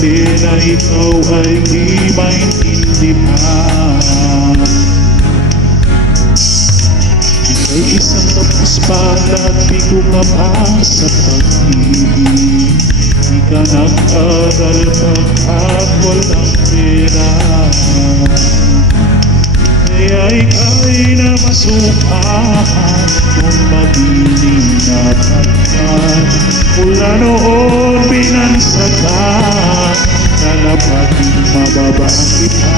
madali na ikaw ay di maintindihan. Ika'y isang kapuspada at bigo ka pa sa pag-ibig. Di ka nag-aral pagkat walang pera. Kaya ika'y namasukan kung madilim na pagkat. Mula noon pinansagan na dapating mababaan kita.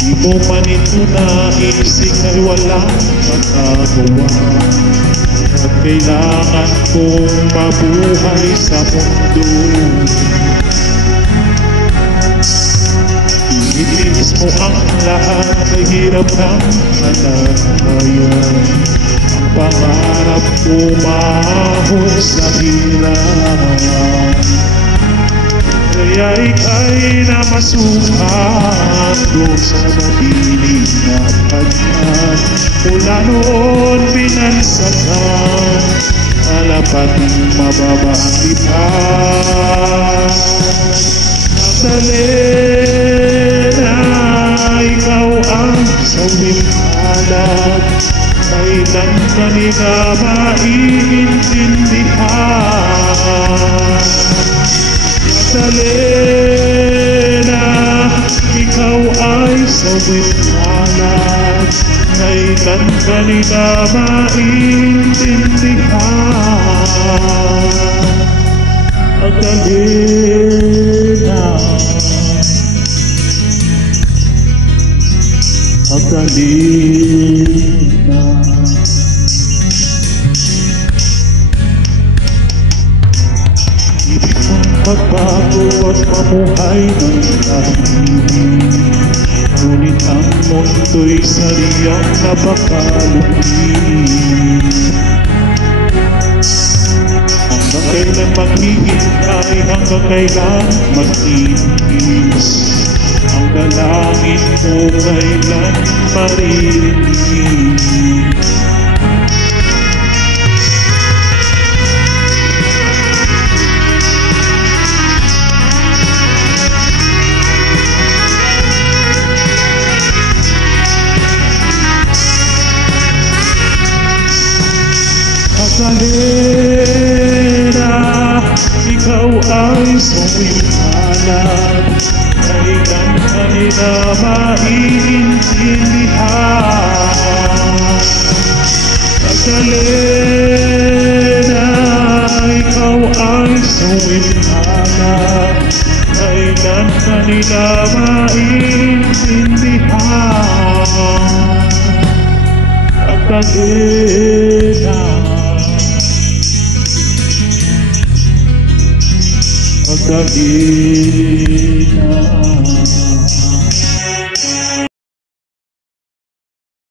Di mo man ito naisip ay walang magagawa. At kailangan kong mabuhay sa mundo. Itiis mo ang lahat ay hirap ng kalagayan. Ang pangarap ko mahal sa hirap. Kaya ika'y namasukan doon sa madilim na pagkat. Mula noon pinansagan, malapating mababa ang lipas. Madali na ikaw ang sawing alat, kailan ka nila maiintindihan. Madali na ikaw ay sawing alat, kailan ka nila maintindihan. Madali na, madali na. Ibig mong pagbago at mamuhay ng tahimik, ngunit ang mundo'y sariyang napakalupit. Hanggang kailan maghihintay, hanggang kailan magtiis, ang dalangin mo kailan maririnig. Madali na ikaw ay sawing alat, kailan ka nila maiintindihan. Madali na ikaw ay sawing alat, kailan ka nila maintindihan. Madali na, madali na.